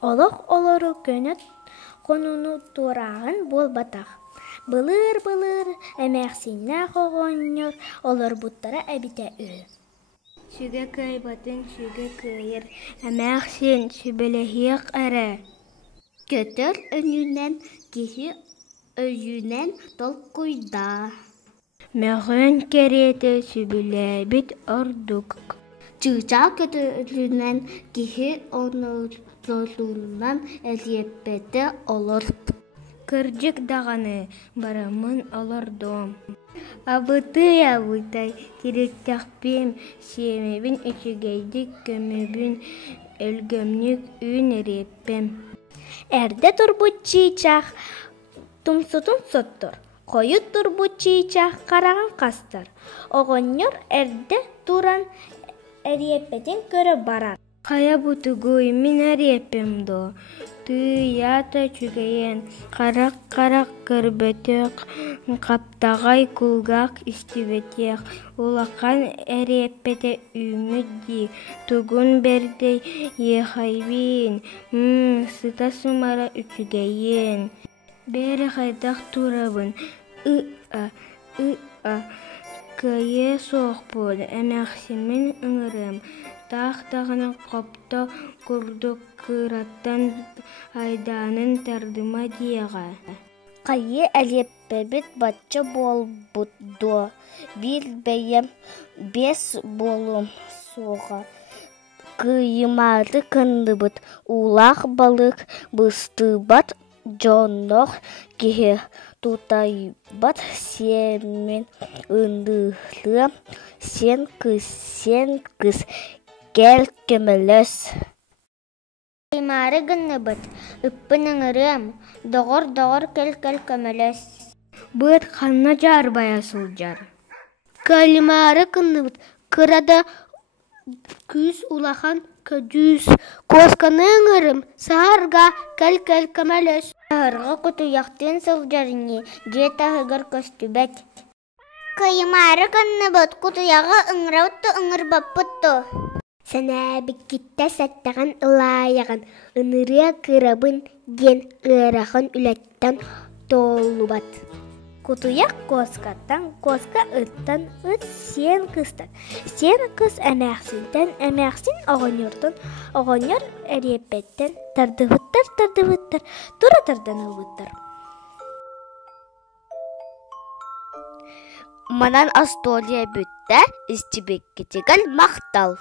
Олох олору көнөт конуну турағын бол батақ. Былыр әмәқсинна қоғоннор олар бұттара әбіте ү. Сүге көй батын сүге көйір әмәқсин сүбелехиек әрі. Көтір өнінен кихи өзінен тол құйда. Мәғін кереті сүбелебіт ордук. Чыча көтірінен кихи онылынан әлеппеті олар. Кырдык дағаны барамын олардым. Абытай, тиректақпем, семебін үчігейдік көмебін, өлгөмнік үйін реппем. Әрді турбут чийчақ, тумсутун соттыр. Қойы турбут чийчақ, қараған қастыр. Оғынныр әрді туран әреппеден көрі барар. Қая бұтығой мен әреппем до. Тыята чүгейен, қарақ кірбетек, қаптағай күлгақ істебетек, улақан әреппеті үмітді, түгін берді ехайбин, сыта сумара үчүгейен. Бәрі қайдақ турабын, көйе соқ болды, әмәқсімен ұңырым. Тақтағының қопты күрдік кыраттан айданын тардыма дейға. Қайы әлеппебет батчы бол бұдды. Бір бәйім 5 болым соға. Кыйымады кынды бұд. Улақ балық бұсты бат жондық кеге тутай бат семен ұндылы. Сен кыз. Гел көмөлөс. Каймары гынны быт, үппінің ұрым, доғыр кел көмөлөс. Быт қанна жар бая сылжар. Каймары гынны быт, кырада күз улахан көдүз. Косканың ұрым, сағарға кел көмөлөс. Сағарға күті яқтен сылжарыне, жета ғығыр көсті бәт. Каймары гынны быт, күті яғы ұңырауытты ұңыр баппытты. Сәнә біккетті сәттіған ұлайығын, ұнырия кырабын ген ұрахан үләттен толу бат. Кутуяк коскаттан, коска ұттан, ұт сен кыстан. Сен кыз әмәқсінден, әмәқсін оғынырдан, оғыныр әрепеттен, тардывыттар, тура тардан ұлбыттар. Манан астолия бүтті, істібекке тегіл мақтал.